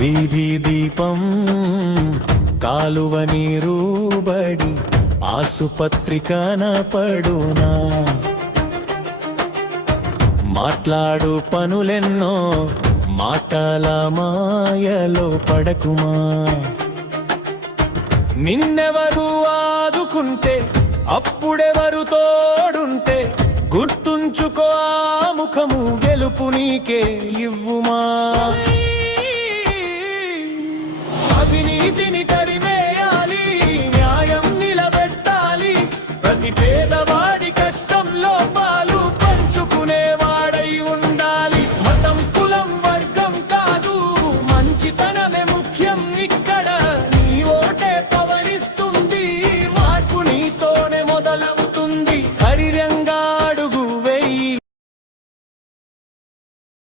వీధి దీపం కాలువ నీరుబడి ఆసుపత్రి కనపడునా మాట్లాడు పనులెన్నో మాటల మాయలో పడకుమా నిన్నెవరు ఆదుకుంటే అప్పుడెవరు తోడుంటే గుర్తుంచుకో ఆ ముఖము గెలుపు నీకే ఇవ్వుమా